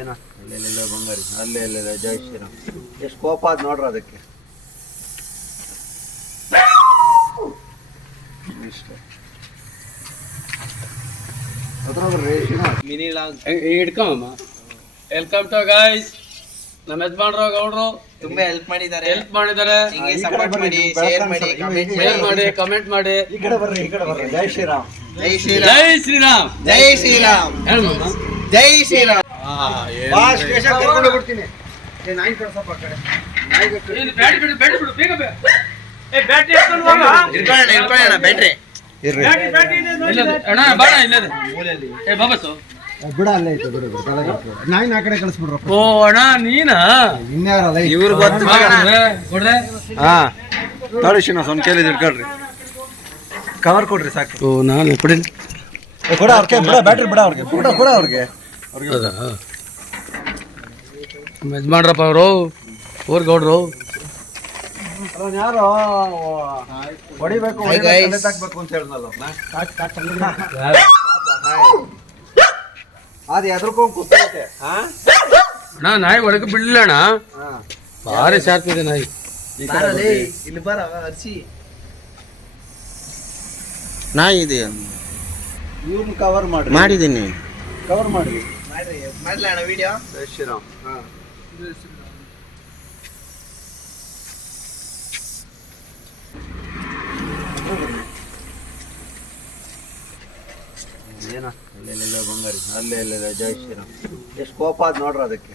ಏನ ಅಲ್ಲೆಲ್ಲ ಬಂಗಾರಿ ಅಲ್ಲೆಲ್ಲ ಜೈ ಶ್ರೀರಾಮ್. ಎಷ್ಟು ಕೋಪ ಆದ್ ನೋಡ್ರ ಅದಕ್ಕೆ. ಇಟ್ಕೊಮ್ಮ. Welcome to guys. ನಮ್ಮ ಯಜಮಾನ್ರು ಗೌಡ್ರು ತುಂಬಾ ಹೆಲ್ಪ್ ಮಾಡಿದ್ದಾರೆ. ಹಿಂಗೆ ಸಪೋರ್ಟ್ ಮಾಡಿ, ಶೇರ್ ಮಾಡಿ, ಕಮೆಂಟ್ ಮಾಡಿ. ಈ ಕಡೆ ಬರ್ರಿ, ಈ ಕಡೆ ಬರ್ರಿ. ಜೈ ಶ್ರೀರಾಮ್. ಜೈ ಶ್ರೀರಾಮ್. ಜೈ ಶ್ರೀರಾಮ್. ಜೈ ಶ್ರೀರಾಮ್. ಹೇಳಮ್ಮ. ಜೈ ಶ್ರೀರಾಮ್. ಬಾ ಸ್ಟೇಷನ್ ಕರ್ಕೊಂಡು ಬಿಡ್ತೀನಿ. ಏ ನಾಯಿ ಕಳ್ಸಪ್ಪ ಆ ಕಡೆ. ನಾಯಿ ಬಿಟ್ಟು ಬ್ಯಾಟ್ರಿ ಬಿಡು ಬೇಗ ಬೇಗ. ಏ ಬ್ಯಾಟ್ರಿ ಎತ್ಕೊಂಡು ಹೋಗ. ಇಳ್ಕೊಳ್ಳೋಣ ಬ್ಯಾಟ್ರಿ. ಇರ್ರಿ. ಅಣ್ಣ ಬಾಣ ಇಲ್ಲದೆ. ಏ ಬಾಬಸು. ಬಿಡ ಅಲ್ಲೇ ಐತೆ ಬಿಡು ಬಿಡು. ನಾಯಿನ ಆ ಕಡೆ ಕಳಿಸ್ಬಿಡ್ರಪ್ಪ. ಓ ಅಣ್ಣ ನೀನಾ? ಇನ್ಯಾರಲ್ಲ ಇವ್ರು ಗೊತ್ತು ಕೊಡ್ರೆ. ಹಾ ತಾಳಿ ಶ್ರೀನಿವಾಸ್ ಒಂದು ಕೇಳಿದ್ ಇಟ್ಕೊಳ್ರಿ. ಕವರ್ ಕೊಡ್ರಿ ಸಾಕು. ಓ ನಾನು ಕೊಡಿ. ಕೊಡ ಅವ್ರಿಗೆ, ಬಿಡ ಬ್ಯಾಟ್ರಿ ಬಿಡ ಅವ್ರಿಗೆ. ಕೊಡ ಅವ್ರಿಗೆ. ಹೌದಾ? ಯಜಮಾನ್ರಪ್ಪ ಅವರು ಊರ್ ಗೌಡ್ರು. ಯಾರು ಹೊಡಿಬೇಕು ಹಾಕ್ಬೇಕು ಅಂತ ಹೇಳಿದ್ನಲ್ಲ. ಅದು ಎದ್ರಕೊಂಡ್ ಕೂತೈತೆ. ಅಣ್ಣ ನಾಯಿ ಒಳಗೆ ಬಿಡ್ಲಿಲ್ಲ ಅಣ್ಣ. ಭಾರಿ ಶಾರ್ಪ್ ಇದೆ ನಾಯಿ. ಇಲ್ಲಿ ಬರ ಅರ್ಸಿ ನಾಯಿ ಇದೆ. ಇವ್ನ ಕವರ್ ಮಾಡಿ ಮಾಡಿದ್ದೀನಿ. ಕವರ್ ಮಾಡಿ ಮಾಡ್ಲಣ್ಣ ವಿಡಿಯೋ. ಜೈ ಶ್ರೀರಾಮ್. ಏನ ಅಲ್ಲೆಲ್ಲ ಬಂಗಾರಿ ಅಲ್ಲೆಲ್ಲ ಜೈ ಶ್ರೀರಾಮ್. ಎಷ್ಟು ಕೋಪ ಆದ್ ನೋಡ್ರ ಅದಕ್ಕೆ.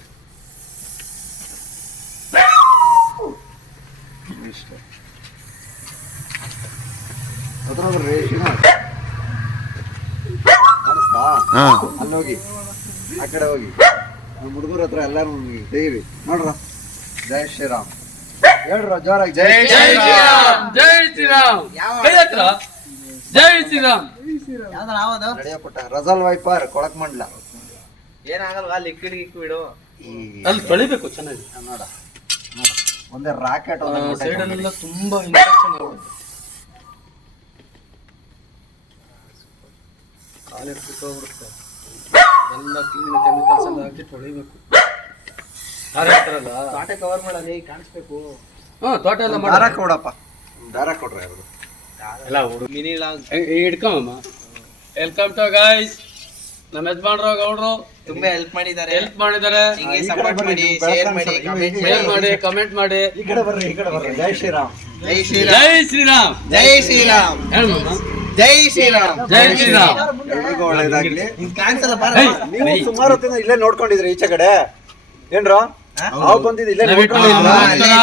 ಇಷ್ಟ ಅದ್ರೊಳಗ್ರಿ ಶ್ರೀನಿವಾಸ್ ಕಾಣಿಸ್ತಾ? ಅಲ್ಲಿ ಹೋಗಿ, ಆ ಕಡೆ ಹೋಗಿ. ನಮ್ಮ ಹುಡುಗರ ಹತ್ರ ಎಲ್ಲಾರು ದೇವಿ ನೋಡ್ರ. ಜೈ ಶ್ರೀರಾಮ್ ಹೇಳ್ರ ಜೋರಾಗಿ. ಜೈ ಶ್ರೀರಾಮ್. ಜೈ ಶ್ರೀರಾಮ್. ಕೈ ಹತ್ರ. ಜೈ ಶ್ರೀರಾಮ್. ಯಾವ್ದಾರ ಆವದು ನಡೆಯಪಟ್ಟ ರಜಲ್ ವೈಪರ್ ಕೊಳಕ್ ಮಂಡ್ಲ. ಏನಾಗಲ್ವಾ ಲಿಕ್ವಿಡ್ ಗಿಕ್ವಿಡು. ಅಲ್ಲಿ ತೊಳಿಬೇಕು ಚೆನ್ನಾಗಿ. ನೋಡ ನೋಡ ಒಂದೇ ರಾಕೆಟ್ ಸೈಡಲ್ಲೆಲ್ಲ ತುಂಬಾ ಇನ್ಫೆಕ್ಷನ್ ಆಗುತ್ತೆ. ಕಾಲೇ ಕುತ್ತೋಗ್ಬಿಡುತ್ತೆ. ಎಲ್ಲ ಕ್ಲೀನ್ ಕೆಮಿಕಲ್ಸ್ ಎಲ್ಲ ಹಾಕಿ ತೊಳಿಬೇಕು. ಹಾರಾಡ್ತಾರಲ್ಲ ತೋಟ ಕವರ್ ಮಾಡಲಿ ಕಾಣಿಸ್ಬೇಕು. ತೋಟ ಎಲ್ಲ ದಾರ ಕೊಡಪ್ಪ. ದಾರ ಕೊಡ್ರಿ ಅವ್ರು ಎಲ್ಲ ಹುಡುಗ ಮಿನಿ ಇಟ್ಕೊಮ್ಮ. Welcome to guys. ನಮ್ಮ ಯಜಮಾನ್ರು ಗೌಡ್ರು ತುಂಬಾ ಹೆಲ್ಪ್ ಮಾಡಿದ್ದಾರೆ. ಹಿಂಗೆ ಈ ಕಡೆ ಸಪೋರ್ಟ್ ಬರ್ರಿ, ಮಾಡಿ, ಶೇರ್ ಮಾಡಿ, ಕಮೆಂಟ್ ಮಾಡಿ. ಈ ಕಡೆ ಬರ್ರಿ, ಈ ಕಡೆ ಬರ್ರಿ. ಜೈ ಶ್ರೀರಾಮ್. ಜೈ ಶ್ರೀರಾಮ್. ಜೈ ಶ್ರೀರಾಮ್. ಜೈ ಶ್ರೀರಾಮ್. ಹೇಳಮ್ಮ. ಜೈ ಶ್ರೀರಾಮ್. ಜೈ ಶ್ರೀರಾಮ್. ಎಲ್ರಿಗೂ ಒಳ್ಳೇದಾಗ್ಲಿ. ಕಾಣಿಸಲ್ಲ ಬರ. ನೀವು ಸುಮಾರು ಹೊತ್ತಿಂದ ಇಲ್ಲೇ ನೋಡ್ಕೊಂಡಿದ್ರಿ ಈಚೆ ಕಡೆ ಏನ್ರೋ ಹಾವು ಬಂದಿದ್ದು ಇಲ್ಲೇ ನೋಡ್ಕೊಂಡಿದ್ರಿ.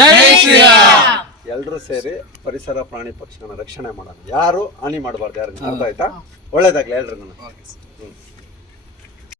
ಜೈ ಶ್ರೀರಾಮ್. ಎಲ್ರು ಸೇರಿ ಪರಿಸರ ಪ್ರಾಣಿ ಪಕ್ಷಿಗಳನ್ನ ರಕ್ಷಣೆ ಮಾಡೋಣ. ಯಾರು ಹಾನಿ ಮಾಡಬಾರ್ದು ಯಾರು. ಅರ್ಥ ಆಯ್ತಾ? ಒಳ್ಳೇದಾಗ್ಲಿ ಎಲ್ರು.